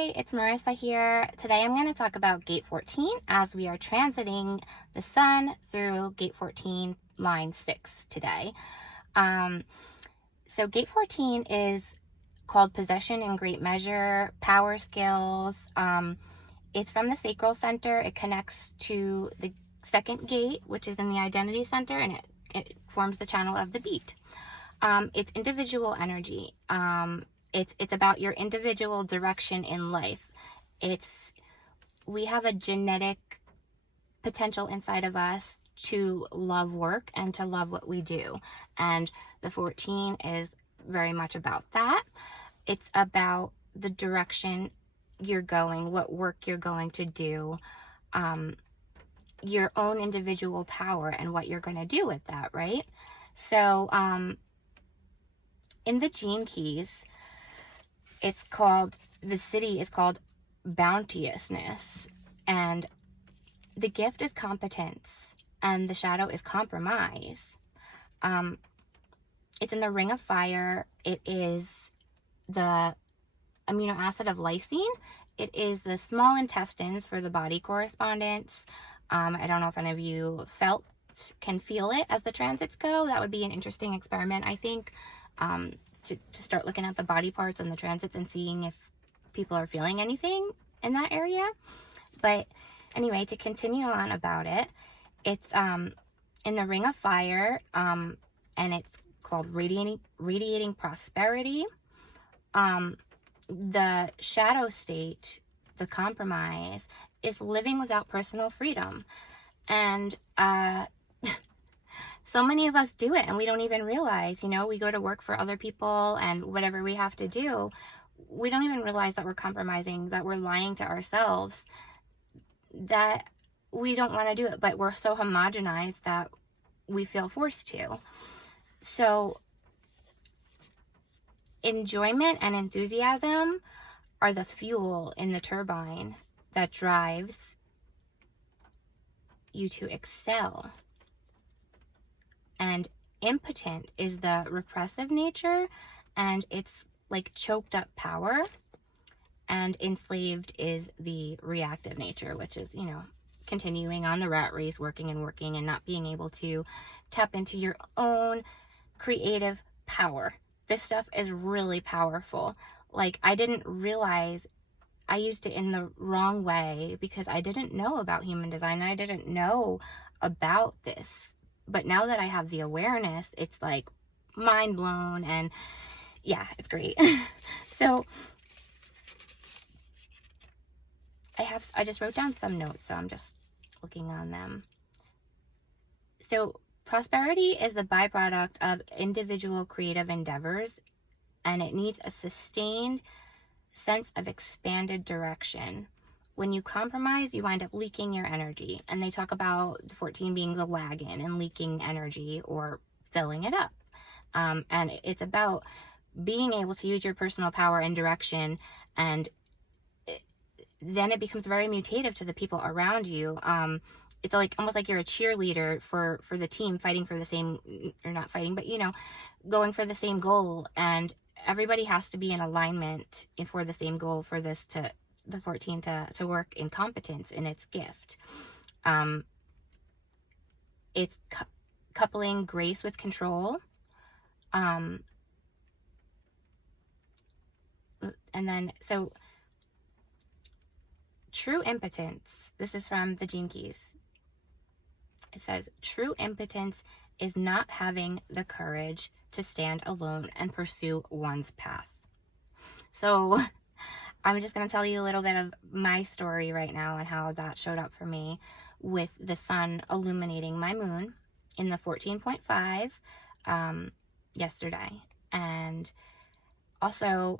Hi, it's Marissa here. Today I'm going to talk about gate 14 as we are transiting the sun through gate 14 line 6 today. So gate 14 is called possession in great measure, power skills. It's from the sacral center. It connects to the second gate, which is in the identity center, and it forms the channel of the beat. It's individual energy. It's about your individual direction in life. We have a genetic potential inside of us to love work and to love what we do. And the 14 is very much about that. It's about the direction you're going, what work you're going to do, your own individual power and what you're going to do with that, right? So, in the gene keys, the city is called bounteousness, and the gift is competence, and the shadow is compromise. It's in the ring of fire. It is the amino acid of lysine. It is the small intestines for the body correspondence. I don't know if any of you can feel it as the transits go. That would be an interesting experiment, I think. To start looking at the body parts and the transits and seeing if people are feeling anything in that area. But anyway, to continue on about it, it's in the ring of fire, and it's called radiating prosperity. The shadow state, the compromise, is living without personal freedom. And so many of us do it and we don't even realize, we go to work for other people and whatever we have to do, we don't even realize that we're compromising, that we're lying to ourselves, that we don't want to do it, but we're so homogenized that we feel forced to. So enjoyment and enthusiasm are the fuel in the turbine that drives you to excel. And impotent is the repressive nature, and it's like choked up power. And enslaved is the reactive nature, which is, continuing on the rat race, working and not being able to tap into your own creative power. This stuff is really powerful. Like, I didn't realize I used it in the wrong way because I didn't know about human design. I didn't know about this. But now that I have the awareness, it's like mind blown, and yeah, it's great. So I just wrote down some notes, so I'm just looking on them. So prosperity is the byproduct of individual creative endeavors, and it needs a sustained sense of expanded direction. When you compromise, you wind up leaking your energy. And they talk about the 14 being the wagon and leaking energy or filling it up. And it's about being able to use your personal power and direction, and then it becomes very mutative to the people around you. It's like almost like you're a cheerleader for the team, fighting for the same, or not fighting, but going for the same goal. And everybody has to be in alignment for the same goal for the 14 to work in competence in its gift. It's coupling grace with control. And then, so true impotence, this is from the Gene Keys. It says, true impotence is not having the courage to stand alone and pursue one's path. So I'm just going to tell you a little bit of my story right now and how that showed up for me with the sun illuminating my moon in the 14.5 yesterday. And also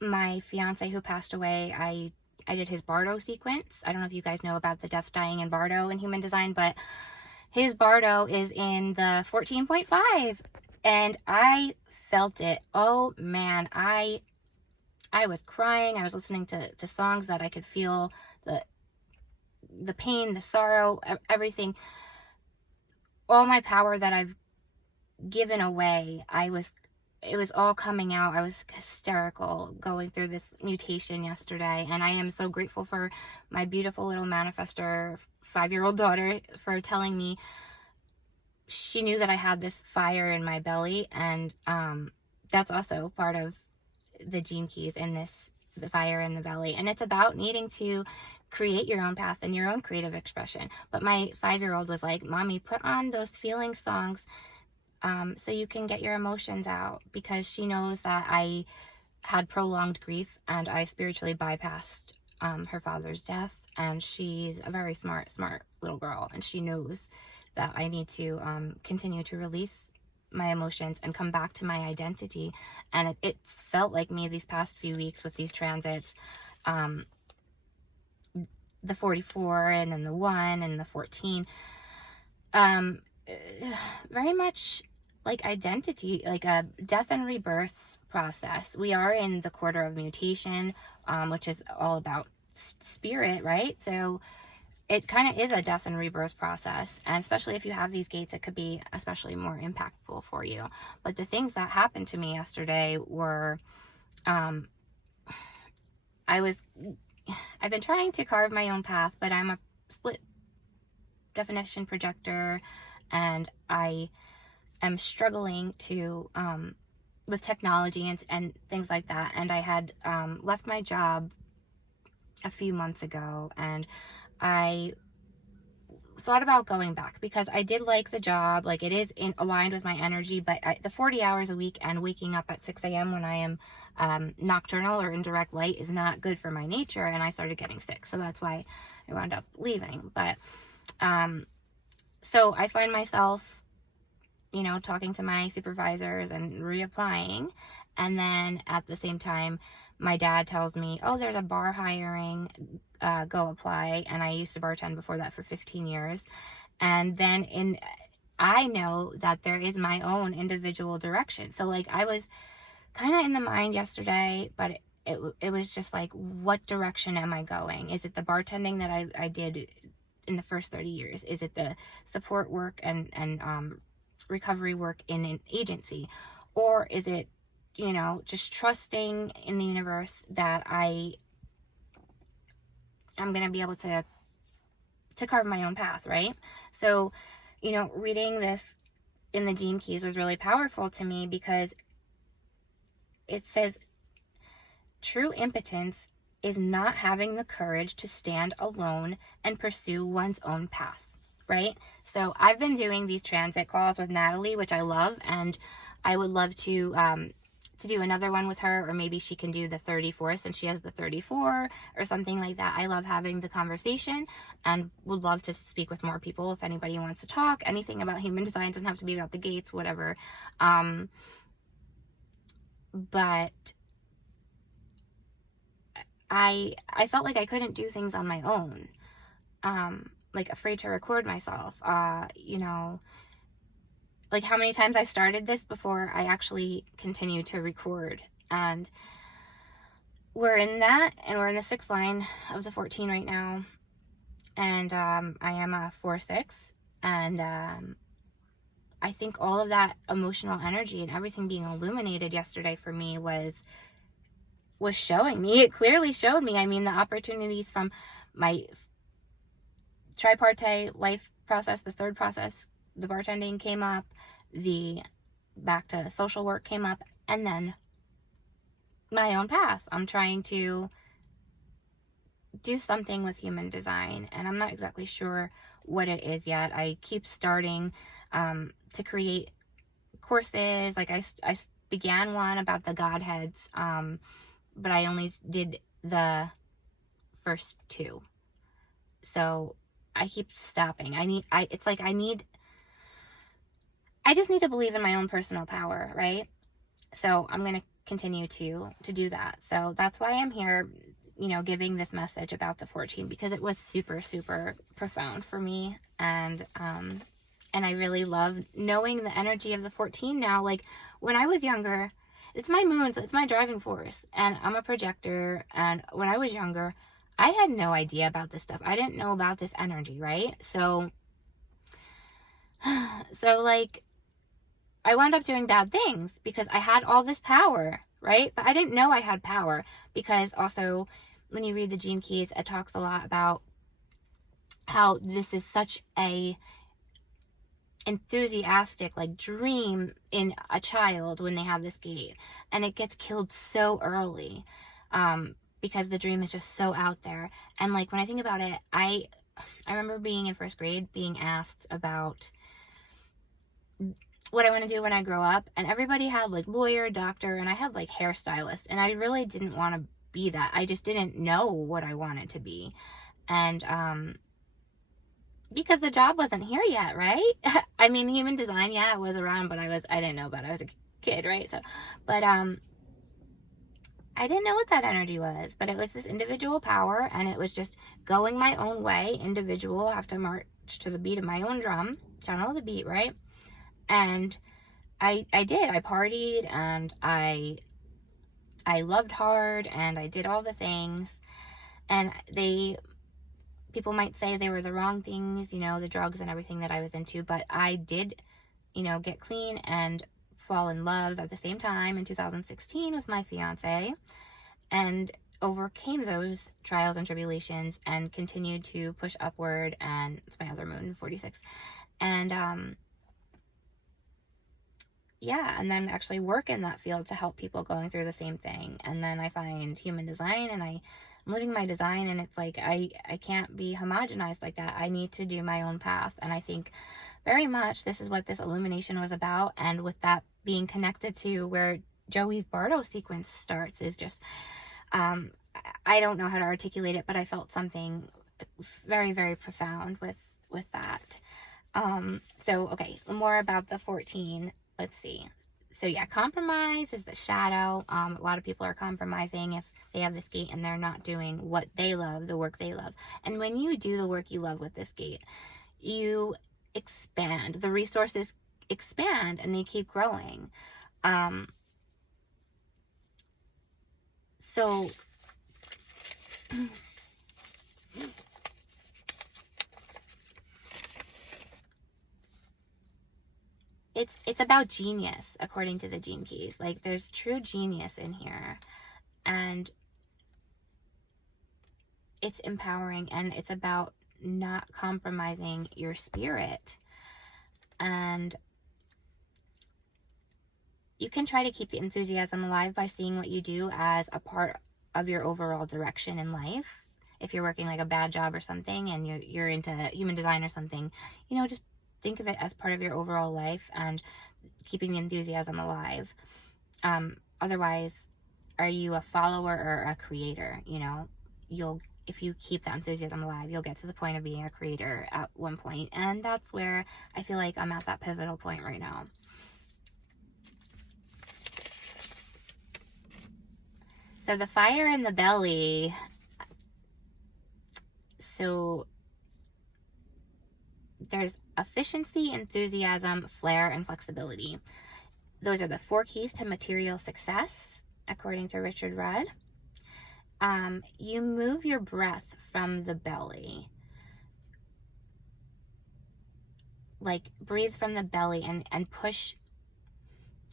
my fiance who passed away, I did his Bardo sequence. I don't know if you guys know about the death, dying, and Bardo in human design, but his Bardo is in the 14.5 and I felt it. Oh man, I was crying. I was listening to songs that I could feel the pain, the sorrow, everything. All my power that I've given away, I was it was all coming out. I was hysterical going through this mutation yesterday, and I am so grateful for my beautiful little manifestor 5-year-old daughter for telling me she knew that I had this fire in my belly, and that's also part of the gene keys in this, the fire in the belly. And it's about needing to create your own path and your own creative expression. But my 5-year-old was like, Mommy, put on those feeling songs so you can get your emotions out, because she knows that I had prolonged grief and I spiritually bypassed her father's death. And she's a very smart little girl, and she knows that I need to continue to release my emotions and come back to my identity. And it's felt like me these past few weeks with these transits, the 44 and then the 1 and the 14, very much like identity, like a death and rebirth process. We are in the quarter of mutation, which is all about spirit, right? So it kind of is a death and rebirth process, and especially if you have these gates, it could be especially more impactful for you. But the things that happened to me yesterday were, I've been trying to carve my own path, but I'm a split definition projector, and I am struggling to with technology and things like that. And I had left my job a few months ago, and I thought about going back because I did like the job. Like, it is aligned with my energy, but the 40 hours a week and waking up at 6 a.m. when I am nocturnal or in direct light is not good for my nature, and I started getting sick. So that's why I wound up leaving. But so I find myself, you know, talking to my supervisors and reapplying. And then at the same time, my dad tells me, oh, there's a bar hiring, go apply. And I used to bartend before that for 15 years. And then I know that there is my own individual direction. So like, I was kind of in the mind yesterday, but it was just like, what direction am I going? Is it the bartending that I did in the first 30 years? Is it the support work and recovery work in an agency? Or is it, you know, just trusting in the universe that I'm going to be able to carve my own path, right? So, you know, reading this in the Gene Keys was really powerful to me, because it says true impotence is not having the courage to stand alone and pursue one's own path, right? So I've been doing these transit calls with Natalie, which I love, and I would love to do another one with her, or maybe she can do the 34th and she has the 34 or something like that. I love having the conversation and would love to speak with more people. If anybody wants to talk anything about human design, doesn't have to be about the gates, whatever. But I felt like I couldn't do things on my own. Like afraid to record myself, you know, like how many times I started this before I actually continued to record. And we're in that, and we're in the 6th line of the 14 right now. And I am a 4/6, and I think all of that emotional energy and everything being illuminated yesterday for me was showing me. It clearly showed me. I mean, the opportunities from my tripartite life process, the 3rd process, the bartending came up, the back to social work came up, and then my own path. I'm trying to do something with human design, and I'm not exactly sure what it is yet. I keep starting to create courses. Like I began one about the Godheads, but I only did the first 2. So I keep stopping. I just need to believe in my own personal power, right? So I'm going to continue to do that. So that's why I'm here, you know, giving this message about the 14, because it was super, super profound for me. And I really love knowing the energy of the 14 now. Like when I was younger, it's my moon, so it's my driving force, and I'm a projector. And when I was younger, I had no idea about this stuff. I didn't know about this energy, right? So like, I wound up doing bad things because I had all this power, right? But I didn't know I had power, because also when you read the Gene Keys, it talks a lot about how this is such a enthusiastic like dream in a child when they have this gate, and it gets killed so early, because the dream is just so out there. And like when I think about it, I remember being in first grade being asked about what I want to do when I grow up, and everybody had like lawyer, doctor, and I had like hairstylist, and I really didn't want to be that. I just didn't know what I wanted to be. And because the job wasn't here yet, right? I mean, human design, yeah, it was around, but I didn't know about it. I was a kid, right? So, but I didn't know what that energy was, but it was this individual power, and it was just going my own way, individual, have to march to the beat of my own drum, channel the beat, right? And I did. I partied, and I loved hard, and I did all the things, and people might say they were the wrong things, you know, the drugs and everything that I was into, but I did, you know, get clean and fall in love at the same time in 2016 with my fiance, and overcame those trials and tribulations and continued to push upward. And it's my other moon, 46. And yeah, and then actually work in that field to help people going through the same thing. And then I find human design, and I'm living my design, and it's like I can't be homogenized like that. I need to do my own path. And I think very much this is what this illumination was about. And with that being connected to where Joey's Bardo sequence starts, is just I don't know how to articulate it, but I felt something very, very profound with that. So okay, more about the 14. Let's see. So yeah, compromise is the shadow. A lot of people are compromising if they have this gate and they're not doing what they love, the work they love. And when you do the work you love with this gate, you expand. The resources expand, and they keep growing. So it's about genius, according to the Gene Keys. Like, there's true genius in here, and it's empowering, and it's about not compromising your spirit. And you can try to keep the enthusiasm alive by seeing what you do as a part of your overall direction in life. If you're working like a bad job or something, and you're into human design or something, you know, just think of it as part of your overall life and keeping the enthusiasm alive. Otherwise, are you a follower or a creator? You know, if you keep that enthusiasm alive, you'll get to the point of being a creator at one point. And that's where I feel like I'm at that pivotal point right now. So the fire in the belly. So there's efficiency, enthusiasm, flair, and flexibility. Those are the 4 keys to material success, according to Richard Rudd. You move your breath from the belly. Like, breathe from the belly and push.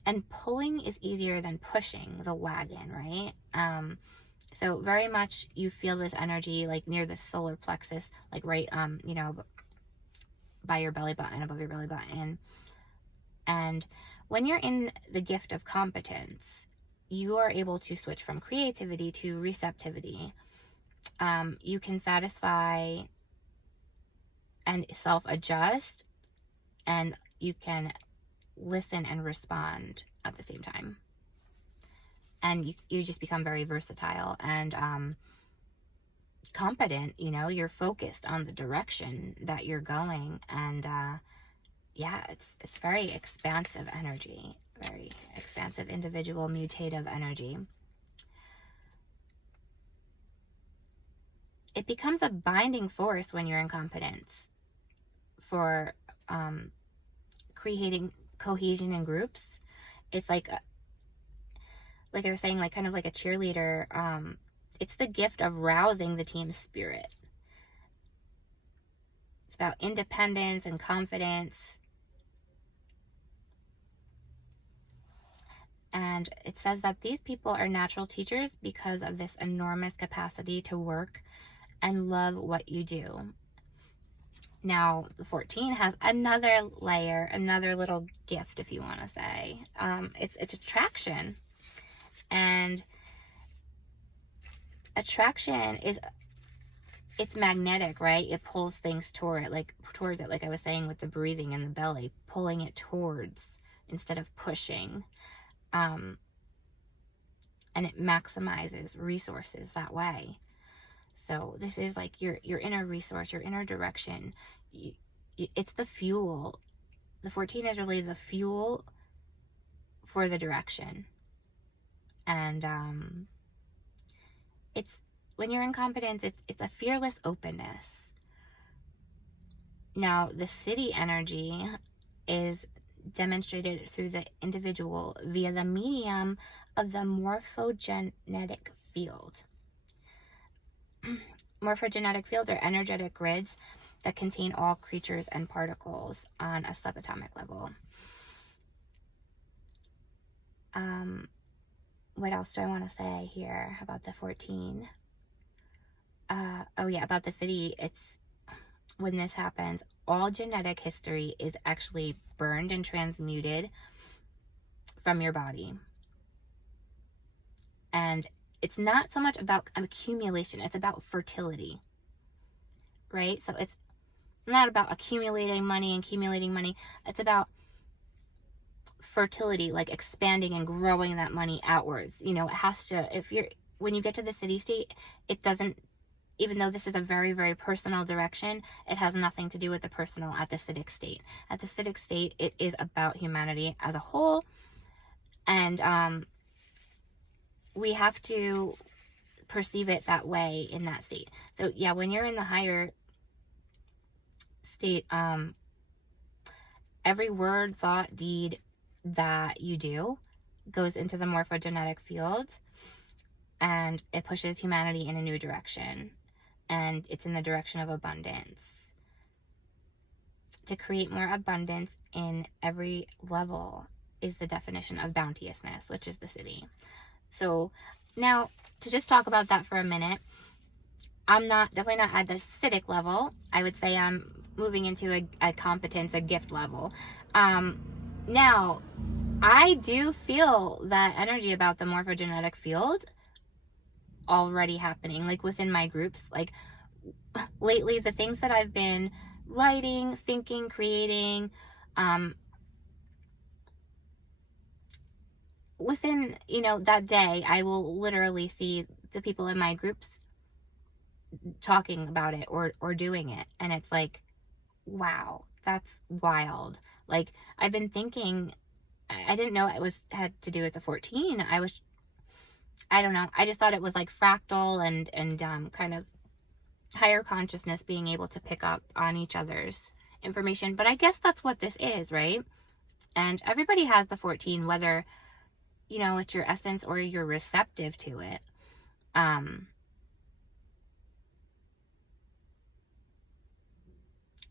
And pulling is easier than pushing the wagon, right? So very much you feel this energy like near the solar plexus, like right, you know, by your belly button, above your belly button. And when you're in the gift of competence, you are able to switch from creativity to receptivity. You can satisfy and self-adjust, and you can listen and respond at the same time. And you just become very versatile and competent. You know, you're focused on the direction that you're going. And yeah, it's very expansive energy, very expansive, individual, mutative energy. It becomes a binding force when you're in competence for creating cohesion in groups. It's like I was saying, like kind of like a cheerleader. It's the gift of rousing the team spirit. It's about independence and confidence. And it says that these people are natural teachers because of this enormous capacity to work and love what you do. Now, the 14 has another layer, another little gift, if you want to say. It's attraction. And attraction it's magnetic, right? It pulls things towards it, like I was saying with the breathing in the belly, pulling it towards instead of pushing. And it maximizes resources that way. So this is like your inner resource, your inner direction. It's the fuel. The 14 is really the fuel for the direction. And it's, when you're in competence, it's a fearless openness. Now, the city energy is demonstrated through the individual via the medium of the morphogenetic field. Morphogenetic fields are energetic grids that contain all creatures and particles on a subatomic level. What else do I want to say here about the 14? About the city, it's when this happens, all genetic history is actually burned and transmuted from your body. And it's not so much about accumulation, it's about fertility, right? So it's not about accumulating money. It's about fertility, like expanding and growing that money outwards. You know, it has to, when you get to the city state, it doesn't, even though this is a very, very personal direction, it has nothing to do with the personal at the acidic state. At the acidic state, it is about humanity as a whole. And we have to perceive it that way in that state. So yeah, when you're in the higher state, every word, thought, deed that you do goes into the morphogenetic field, and it pushes humanity in a new direction. And it's in the direction of abundance. To create more abundance in every level is the definition of bounteousness, which is the city. So now, to just talk about that for a minute, I'm definitely not at the acidic level. I would say I'm moving into a competence, a gift level. Now, I do feel that energy about the morphogenetic field already happening, like within my groups. Like lately, the things that I've been writing, thinking, creating, within, that day, I will literally see the people in my groups talking about it or doing it. And it's like, wow, that's wild. Like, I've been thinking, I didn't know it had to do with the 14. I don't know. I just thought it was like fractal and kind of higher consciousness being able to pick up on each other's information. But I guess that's what this is, right? And everybody has the 14, whether, it's your essence or you're receptive to it.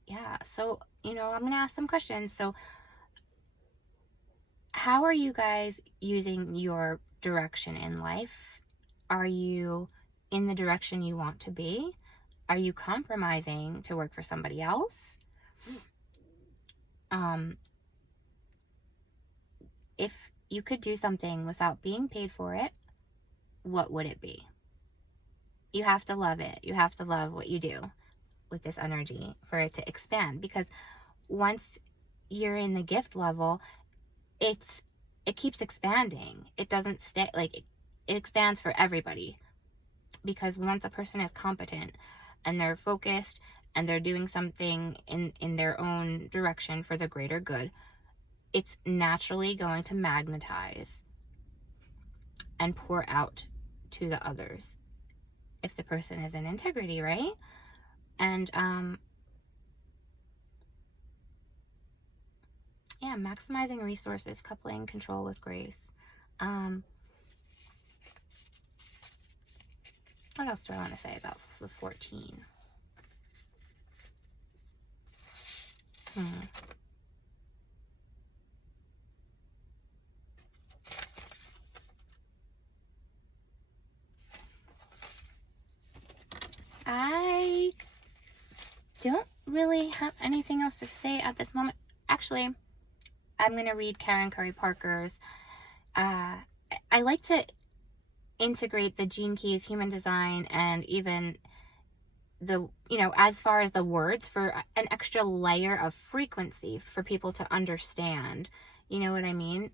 Yeah, so, I'm going to ask some questions. So, how are you guys using your direction in life? Are you in the direction you want to be? Are you compromising to work for somebody else? If you could do something without being paid for it, what would it be? You have to love it. You have to love what you do with this energy for it to expand, because once you're in the gift level, it keeps expanding. It doesn't stay, like, it expands for everybody, because once a person is competent and they're focused and they're doing something in their own direction for the greater good, it's naturally going to magnetize and pour out to the others if the person is in integrity, right? And maximizing resources, coupling control with grace. What else do I want to say about the 14? I don't really have anything else to say at this moment. Actually, I'm going to read Karen Curry Parker's. I like to integrate the Gene Keys, human design, and even the, as far as the words, for an extra layer of frequency for people to understand. You know what I mean?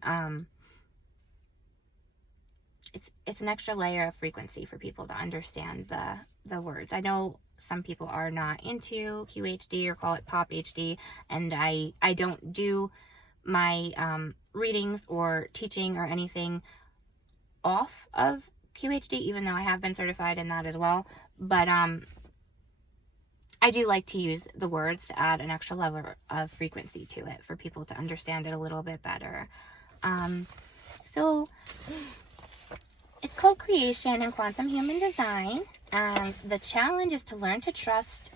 It's an extra layer of frequency for people to understand the words. I know some people are not into QHD or call it Pop HD, and I don't do my readings or teaching or anything off of QHD, even though I have been certified in that as well. But I do like to use the words to add an extra level of frequency to it for people to understand it a little bit better. So it's called Creation and Quantum Human Design, and the challenge is to learn to trust,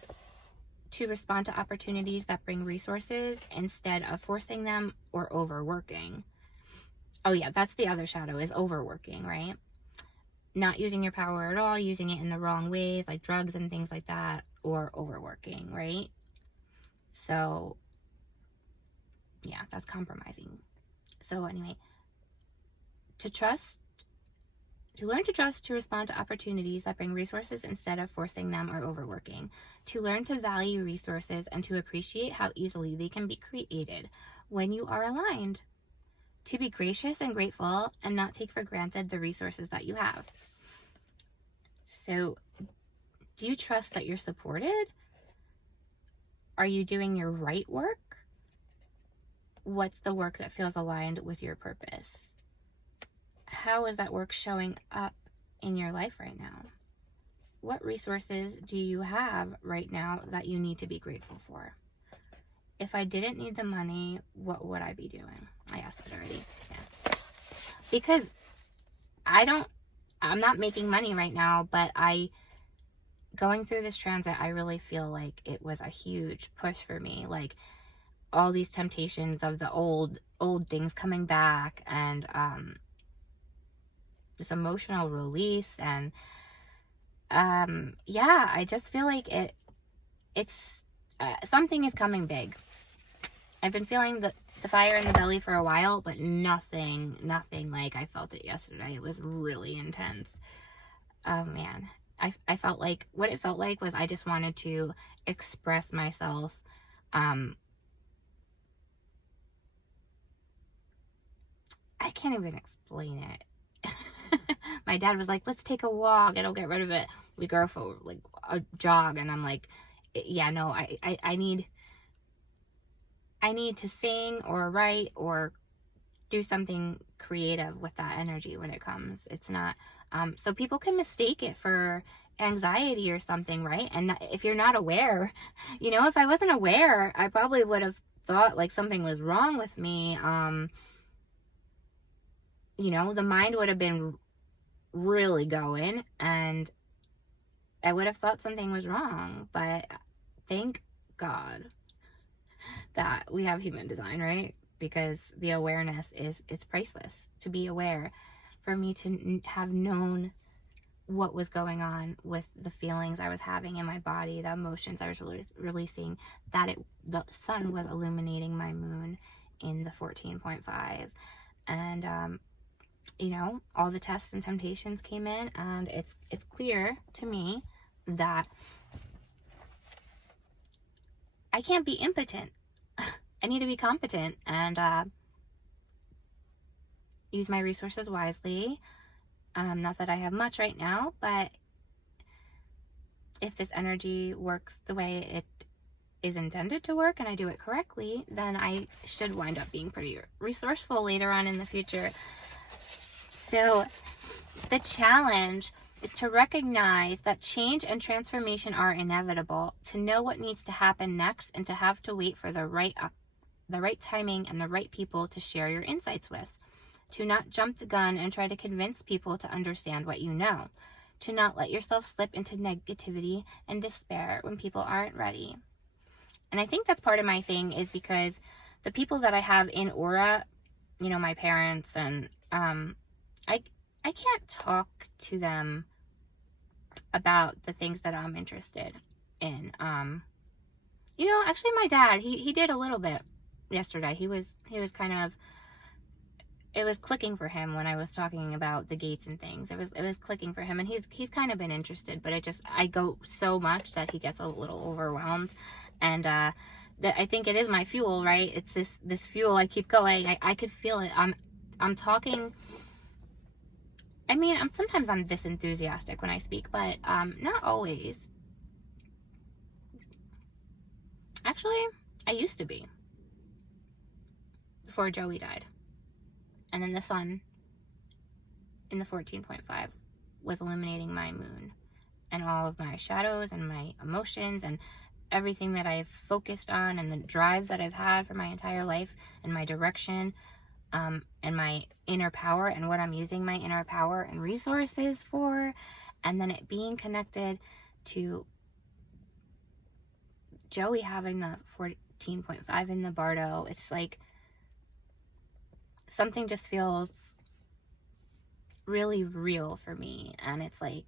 to respond to opportunities that bring resources instead of forcing them or overworking. Oh yeah, that's the other shadow, is overworking, right? Not using your power at all, using it in the wrong ways, like drugs and things like that, or overworking, right? So yeah, that's compromising. So anyway, to learn to trust, to respond to opportunities that bring resources instead of forcing them or overworking. To learn to value resources and to appreciate how easily they can be created when you are aligned. To be gracious and grateful and not take for granted the resources that you have. So, do you trust that you're supported? Are you doing your right work? What's the work that feels aligned with your purpose? How is that work showing up in your life right now? What resources do you have right now that you need to be grateful for? If I didn't need the money, what would I be doing? I asked it already. Yeah. Because I'm not making money right now, but going through this transit, I really feel like it was a huge push for me. Like all these temptations of the old things coming back, and this emotional release, and yeah, I just feel like it's something is coming big. I've been feeling the fire in the belly for a while, but nothing like I felt it yesterday. It was really intense. Oh man, I felt like, what it felt like was I just wanted to express myself. I can't even explain it. My dad was like, let's take a walk, it'll get rid of it. We go for like a jog, and I'm like, yeah, no, I need to sing or write or do something creative with that energy when it comes. It's not, so people can mistake it for anxiety or something, right? And if you're not aware, if I wasn't aware, I probably would have thought like something was wrong with me. The mind would have been really going, and I would have thought something was wrong. But thank God that we have human design, right? Because the awareness it's priceless. To be aware, for me to have known what was going on with the feelings I was having in my body, the emotions I was releasing, that the sun was illuminating my moon in the 14.5, and all the tests and temptations came in, and it's clear to me that I can't be impotent. I need to be competent and use my resources wisely. Not that I have much right now, but if this energy works the way it is intended to work and I do it correctly, then I should wind up being pretty resourceful later on in the future. So the challenge is to recognize that change and transformation are inevitable, to know what needs to happen next, and to have to wait for the right timing and the right people to share your insights with. To not jump the gun and try to convince people to understand what you know. To not let yourself slip into negativity and despair when people aren't ready. And I think that's part of my thing, is because the people that I have in aura, my parents, and I can't talk to them about the things that I'm interested in. You know, actually my dad, he did a little bit yesterday. He was kind of, it was clicking for him when I was talking about the gates and things. It was clicking for him, and he's kind of been interested, but I go so much that he gets a little overwhelmed. And that, I think it is my fuel, right? It's this fuel. I keep going. I could feel it. I'm talking. I mean, sometimes I'm this enthusiastic when I speak, but not always. Actually, I used to be, before Joey died. And then the sun in the 14.5 was illuminating my moon and all of my shadows and my emotions and everything that I've focused on, and the drive that I've had for my entire life, and my direction, and my inner power, and what I'm using my inner power and resources for. And then it being connected to Joey having the 14.5 in the Bardo. It's like something just feels really real for me. And it's like,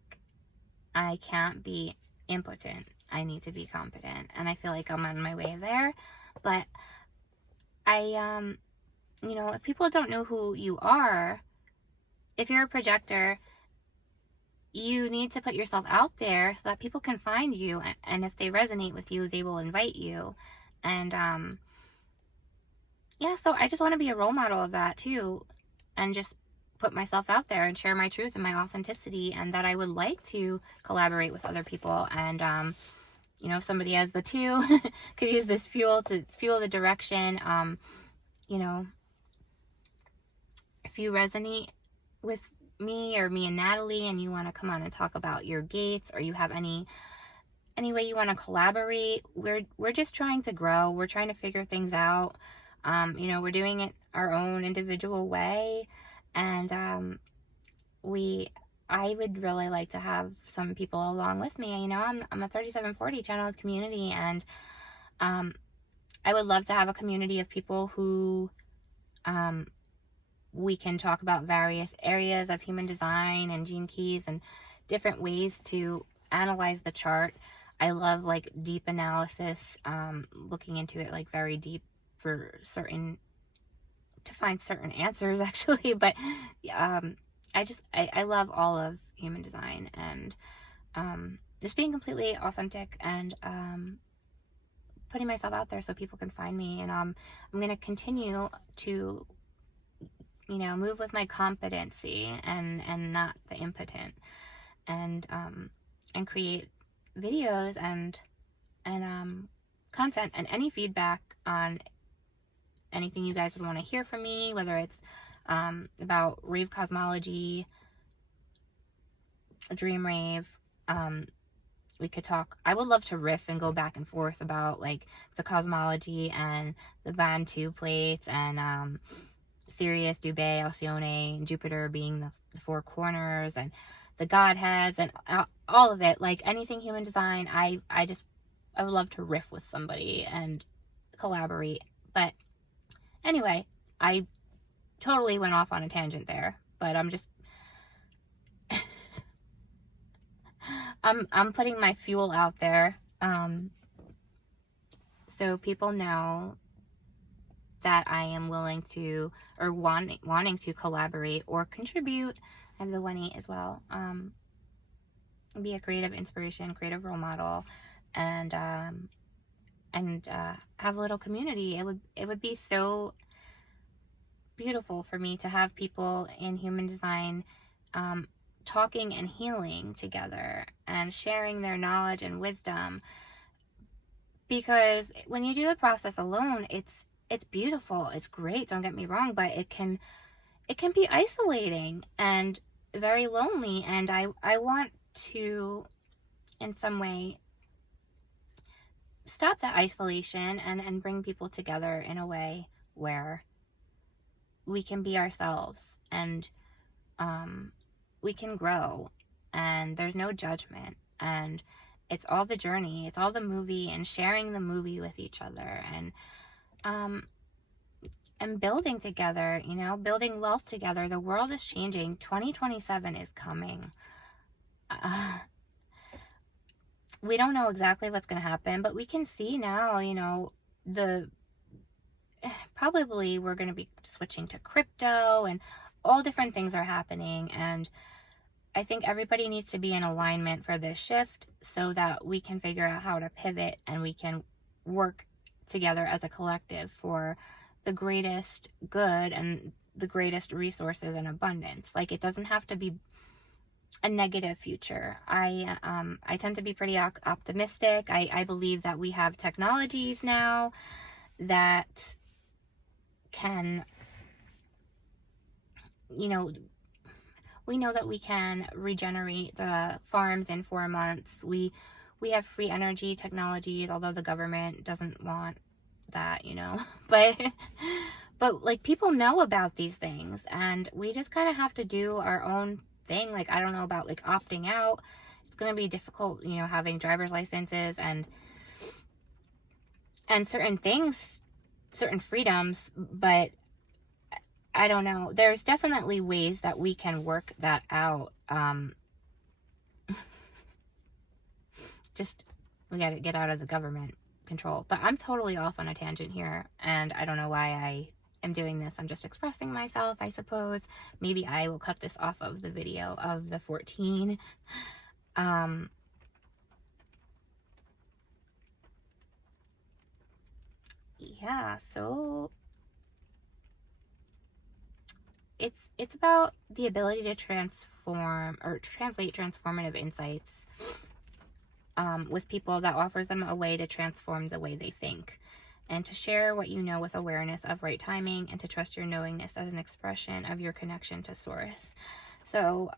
I can't be impotent. I need to be competent. And I feel like I'm on my way there. But you know, if people don't know who you are, if you're a projector, you need to put yourself out there so that people can find you. And if they resonate with you, they will invite you. And yeah, so I just want to be a role model of that too. And just put myself out there and share my truth and my authenticity, and that I would like to collaborate with other people. And you know, if somebody has the two, could use this fuel to fuel the direction. You know, if you resonate with me or me and Natalie, and you want to come on and talk about your gates, or you have any way you want to collaborate, we're just trying to grow. We're trying to figure things out. You know, we're doing it our own individual way. And I would really like to have some people along with me. You know, I'm a 3740 channel of community, and I would love to have a community of people who we can talk about various areas of human design and gene keys and different ways to analyze the chart. I love like deep analysis, looking into it like very deep for to find certain answers actually. But I love all of human design, and just being completely authentic, and putting myself out there so people can find me. And I'm going to continue to, you know, move with my competency and not the impotent, and create videos and content, and any feedback on anything you guys would want to hear from me, whether it's about rave cosmology, dream rave. We could talk. I would love to riff and go back and forth about like the cosmology and the Bantu plates, and Sirius, Dubé, Alcyone, and Jupiter being the four corners, and the godheads, and all of it. Like anything human design, I would love to riff with somebody and collaborate. But anyway, I totally went off on a tangent there, but I'm just I'm putting my fuel out there, so people know that I am willing to, or wanting to collaborate or contribute. I have the 1-8 as well. Be a creative inspiration, creative role model, and have a little community. It would be so beautiful for me to have people in human design talking and healing together and sharing their knowledge and wisdom. Because when you do the process alone, it's beautiful, it's great, don't get me wrong, but it can be isolating and very lonely. And I want to, in some way, stop that isolation and bring people together in a way where we can be ourselves, and we can grow, and there's no judgment, and it's all the journey, it's all the movie, and sharing the movie with each other, and building together, you know, building wealth together. The world is changing. 2027 is coming. we don't know exactly what's going to happen, but we can see now, probably we're going to be switching to crypto, and all different things are happening. And I think everybody needs to be in alignment for this shift so that we can figure out how to pivot and we can work together as a collective for the greatest good and the greatest resources and abundance. Like, it doesn't have to be a negative future. I tend to be pretty optimistic. I believe that we have technologies now that can, we know that we can regenerate the farms in 4 months. We have free energy technologies, although the government doesn't want that, but like, people know about these things, and we just kind of have to do our own thing. Like, I don't know about like opting out. It's going to be difficult, having driver's licenses and certain things, certain freedoms, but I don't know. There's definitely ways that we can work that out. Just, we got to get out of the government control. But I'm totally off on a tangent here, and I don't know why I am doing this. I'm just expressing myself, I suppose. Maybe I will cut this off of the video of the 14. Yeah, so it's about the ability to transform or translate transformative insights with people, that offers them a way to transform the way they think, and to share what you know with awareness of right timing, and to trust your knowingness as an expression of your connection to source. So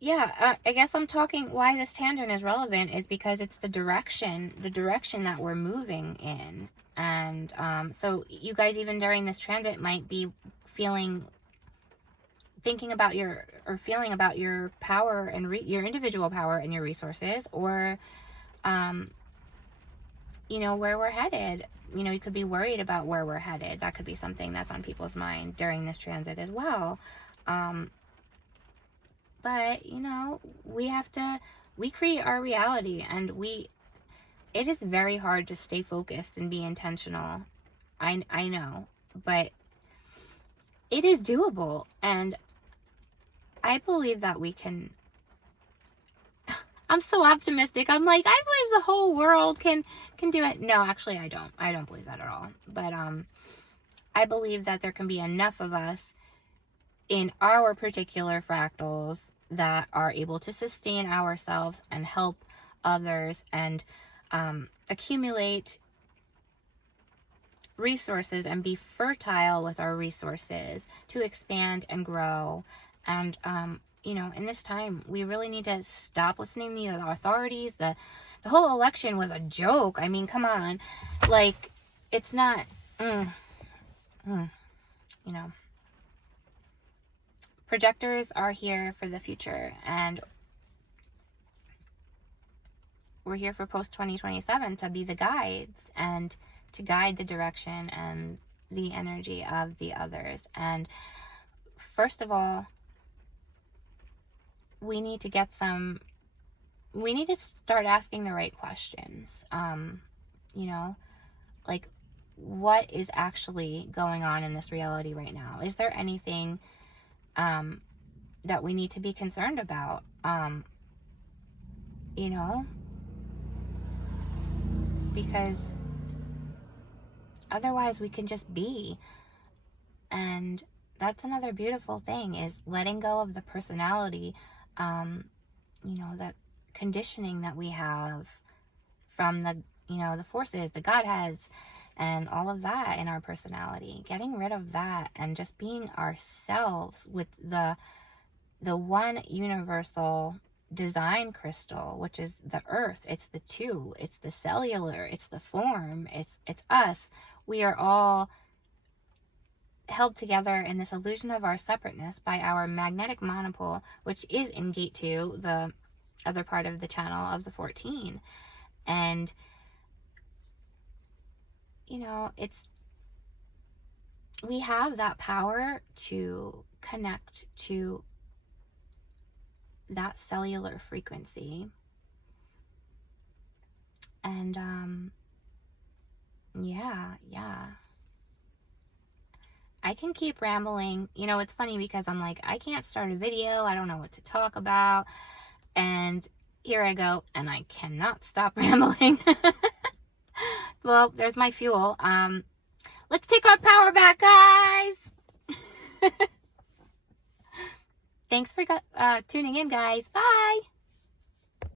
yeah, I guess I'm talking, why this tangent is relevant is because it's the direction that we're moving in. And so you guys, even during this transit, might be thinking about feeling about your power and your individual power and your resources, or where we're headed. You could be worried about where we're headed. That could be something that's on people's mind during this transit as well. But we create our reality, and it is very hard to stay focused and be intentional. I know, but it is doable, and I believe that we can. I'm so optimistic. I'm like, I believe the whole world can do it. No, actually, I don't believe that at all. But I believe that there can be enough of us in our particular fractals that are able to sustain ourselves and help others, and accumulate resources and be fertile with our resources to expand and grow. And in this time, we really need to stop listening to the authorities. The whole election was a joke. I mean, come on. Like, it's not, projectors are here for the future, and we're here for post 2027 to be the guides and to guide the direction and the energy of the others. And first of all, we need to start asking the right questions. Like, what is actually going on in this reality right now? Is there anything that we need to be concerned about? Because otherwise we can just be. And that's another beautiful thing, is letting go of the personality, the conditioning that we have from the forces, the godheads, and all of that in our personality. Getting rid of that and just being ourselves with the one universal design crystal, which is the earth. It's the two, it's the cellular, it's the form, it's us. We are all held together in this illusion of our separateness by our magnetic monopole, which is in gate 2, the other part of the channel of the 14. And we have that power to connect to that cellular frequency. And yeah. I can keep rambling. You know, it's funny because I'm like, I can't start a video. I don't know what to talk about. And here I go, and I cannot stop rambling. Well, there's my fuel. Let's take our power back, guys. Thanks for tuning in, guys. Bye.